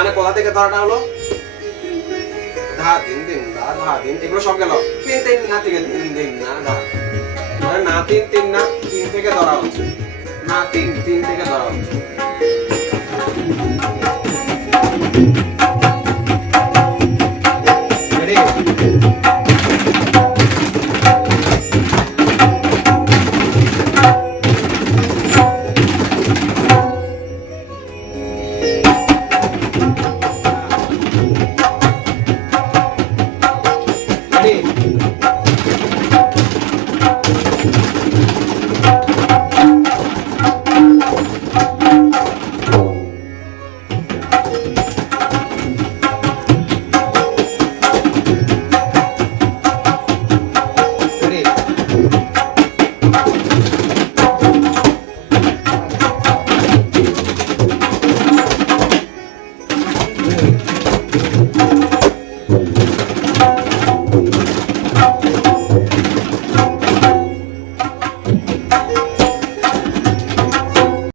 মানে কোথা থেকে ধরাটা হলো ধা তিন তিন ধা ধা তিন, এগুলো সব গেল তিন তিন না থেকে তিন তিন না ধা, না তিন তিন না তিন থেকে ধরা হচ্ছে, না তিন তিন থেকে ধরা হচ্ছে।